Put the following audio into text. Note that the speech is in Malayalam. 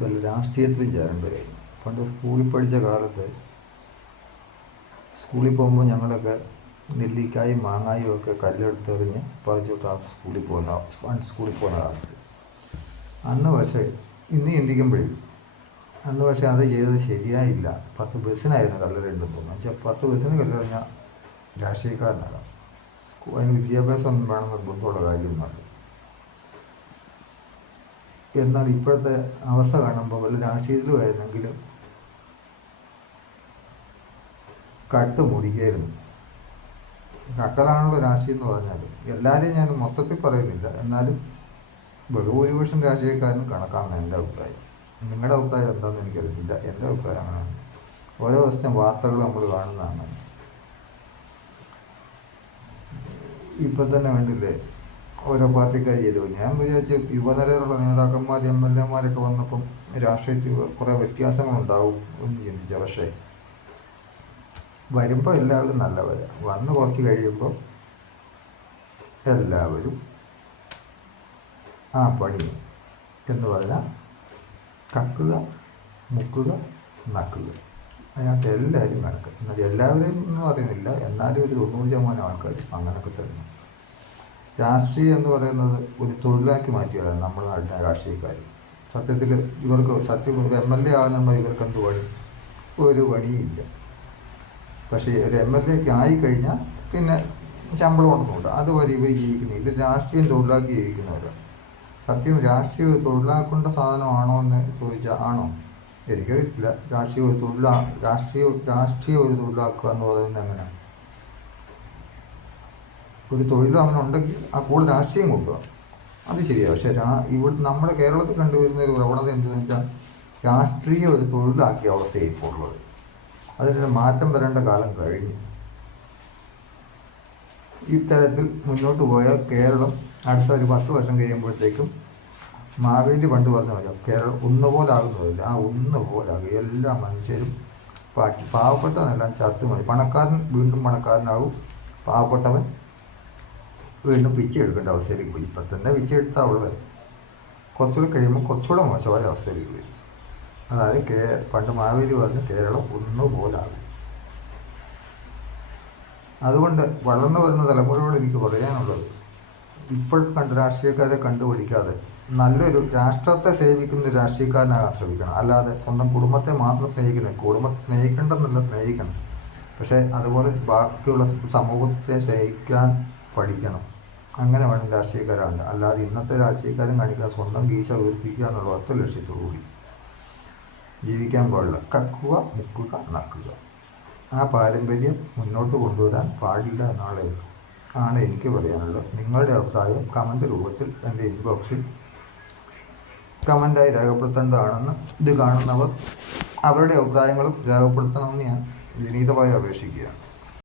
വല്ല രാഷ്ട്രീയത്തിലും ചേരേണ്ടത് പണ്ട് സ്കൂളിൽ പഠിച്ച കാലത്ത് സ്കൂളിൽ പോകുമ്പോൾ ഞങ്ങളൊക്കെ നെല്ലിക്കായും മാങ്ങായും ഒക്കെ കല്ലെടുത്ത് എറിഞ്ഞ് പറിച്ചിട്ടാണ് സ്കൂളിൽ പോകുന്ന പണ്ട് സ്കൂളിൽ പോകുന്ന കാലത്ത്. അന്ന് പക്ഷേ ഇന്ന് ചിന്തിക്കുമ്പോഴും അന്ന് പക്ഷേ അത് ചെയ്തത് ശരിയായില്ല. പത്ത് ബസ്സിനായിരുന്നു കല്ലെറിയേണ്ടത് തോന്നുന്നു വെച്ചാൽ പത്ത് ബസ്സിന് കല്ലെറിഞ്ഞാൽ രാഷ്ട്രീയക്കാരനാകാം അതിന് വിദ്യാഭ്യാസം ഒന്നും വേണം നിർബന്ധമുള്ള കാര്യമൊന്നുമല്ല. എന്നാൽ ഇപ്പോഴത്തെ അവസ്ഥ കാണുമ്പോൾ വല്ല രാഷ്ട്രീയത്തിലും ആയിരുന്നെങ്കിലും കട്ട് മുടിക്കായിരുന്നു കക്കലാണല്ലോ രാഷ്ട്രീയം എന്ന് പറഞ്ഞാൽ എല്ലാവരെയും ഞാൻ മൊത്തത്തിൽ പറയുന്നില്ല. എന്നാലും ബഹുഭൂരിപക്ഷം രാഷ്ട്രീയക്കാരനും കണക്കാണ് എന്റെ അഭിപ്രായം. നിങ്ങളുടെ അഭിപ്രായം എന്താണെന്ന് എനിക്കറിയില്ല എന്റെ അഭിപ്രായം അങ്ങനെയാണ്. ഓരോ ദിവസത്തെ വാർത്തകൾ നമ്മൾ കാണുന്നതാണ്. ഇപ്പം തന്നെ കണ്ടില്ലേ? ഓരോ പാർട്ടിക്കാർ ചെയ്തു. ഞാൻ വിചാരിച്ചു യുവതലയിലുള്ള നേതാക്കന്മാർ എം എൽ എമാരൊക്കെ വന്നപ്പം രാഷ്ട്രീയത്തിൽ കുറേ വ്യത്യാസങ്ങളുണ്ടാവും എന്ന് ചിന്തിച്ച. പക്ഷേ വരുമ്പോൾ എല്ലാവരും നല്ലവരാണ് വന്ന് കുറച്ച് കഴിയുമ്പോൾ എല്ലാവരും ആ പണി എന്ന് പറഞ്ഞാൽ കക്കുക മുക്കുക നക്കുക. അതിനകത്ത് എല്ലാവരും കണക്ക് എന്നാൽ എല്ലാവരെയും ഒന്നും അറിയുന്നില്ല. എന്നാലും ഒരു തൊണ്ണൂറ് ശതമാനം ആൾക്കാർ അങ്ങനെയൊക്കെ തന്നെ രാഷ്ട്രീയം എന്ന് പറയുന്നത് ഒരു തൊഴിലാക്കി മാറ്റിയതാണ് നമ്മുടെ നാട്ടിലെ രാഷ്ട്രീയക്കാർ സത്യത്തിൽ ഇവർക്ക് സത്യം എം എൽ എ ആകുമ്പോൾ ഇവർക്ക് എന്ത് പണി? ഒരു പണിയില്ല പക്ഷേ ഒരു എം എൽ എ ഒക്കെ ആയിക്കഴിഞ്ഞാൽ പിന്നെ ശമ്പളം ഉണ്ടെന്നുണ്ട് അതുവരെ ഇവർ ജീവിക്കുന്നു ഇത് രാഷ്ട്രീയം തൊഴിലാക്കി ജീവിക്കുന്നവരാണ് സത്യം രാഷ്ട്രീയം ഒരു തൊഴിലാക്കേണ്ട സാധനമാണോ എന്ന് ചോദിച്ചാൽ ആണോ? എനിക്കറിയത്തില്ല. രാഷ്ട്രീയ ഒരു തൊഴിലാ രാഷ്ട്രീയ രാഷ്ട്രീയം ഒരു തൊഴിലാക്കുക എന്ന് പറയുന്നത് എങ്ങനെയാണ് ഒരു തൊഴിലും അവനുണ്ടെങ്കിൽ ആ കൂടെ രാഷ്ട്രീയം കൊണ്ടുപോകാം അത് ശരിയാണ് പക്ഷേ രാ ഇവിടെ നമ്മുടെ കേരളത്തിൽ കണ്ടുവരുന്ന ഒരു പ്രവണത എന്തെന്ന് വെച്ചാൽ രാഷ്ട്രീയം ഒരു തൊഴിലാക്കിയ അവസ്ഥയാണ് ഇപ്പോൾ ഉള്ളത്. അതിനൊരു മാറ്റം വരേണ്ട കാലം കഴിഞ്ഞു. ഇത്തരത്തിൽ മുന്നോട്ട് പോയാൽ കേരളം അടുത്ത ഒരു പത്ത് വർഷം കഴിയുമ്പോഴത്തേക്കും മാവേലി പണ്ട് പറഞ്ഞ പോലെ കേരളം ഒന്നുപോലാകുന്നതില്ല. ആ ഒന്നുപോലാകും. എല്ലാ മനുഷ്യരും പാട്ടി പാവപ്പെട്ടവനെല്ലാം ചത്തുമായി പണക്കാരൻ വീണ്ടും പണക്കാരനാകും. പാവപ്പെട്ടവൻ വീണ്ടും പിച്ചി എടുക്കേണ്ട അവസ്ഥയിലേക്ക് പോയി. ഇപ്പം തന്നെ പിച്ചി എടുത്താൽ ഉള്ളത് കുറച്ചുകൂടി കഴിയുമ്പോൾ കുറച്ചുകൂടെ മോശമായ അവസ്ഥയിലേക്ക് വരും. അതായത് കേ പണ്ട് മാവേലി വന്ന് കേരളം ഒന്നുപോലാകും അതുകൊണ്ട് വളർന്നു വരുന്ന തലമുറയോട് എനിക്ക് പറയാനുള്ളത് ഇപ്പോൾ കണ്ട് രാഷ്ട്രീയക്കാരെ കണ്ടുപിടിക്കാതെ നല്ലൊരു രാഷ്ട്രത്തെ സേവിക്കുന്ന രാഷ്ട്രീയക്കാരനാകാൻ ശ്രമിക്കണം. അല്ലാതെ സ്വന്തം കുടുംബത്തെ മാത്രം സ്നേഹിക്കുന്നത് കുടുംബത്തെ സ്നേഹിക്കേണ്ടെന്നല്ല സ്നേഹിക്കണം. പക്ഷേ അതുപോലെ ബാക്കിയുള്ള സമൂഹത്തെ സ്നേഹിക്കാൻ പഠിക്കണം. അങ്ങനെ വേണം രാഷ്ട്രീയക്കാരാണ്ട് അല്ലാതെ ഇന്നത്തെ രാഷ്ട്രീയക്കാരൻ കാണിക്കുന്ന സ്വന്തം ഗീശ ഉയർപ്പിക്കുക എന്നുള്ള ഒറ്റ ലക്ഷ്യത്തോടു കൂടി. ജീവിക്കാൻ പാടില്ല. കക്കുക മുക്കുക നക്കുക ആ പാരമ്പര്യം മുന്നോട്ട് കൊണ്ടുവരാൻ പാടില്ല എന്നുള്ള ആണ് എനിക്ക് പറയാനുള്ളത്. നിങ്ങളുടെ അഭിപ്രായം കമന്റ് രൂപത്തിൽ എന്റെ ഇൻബോക്സിൽ കമന്റായി രേഖപ്പെടുത്തേണ്ടതാണെന്ന് ഇത് കാണുന്നവർ അവരുടെ അഭിപ്രായങ്ങളും രേഖപ്പെടുത്തണമെന്ന് ഞാൻ വിനീതമായി അപേക്ഷിക്കുകയാണ്.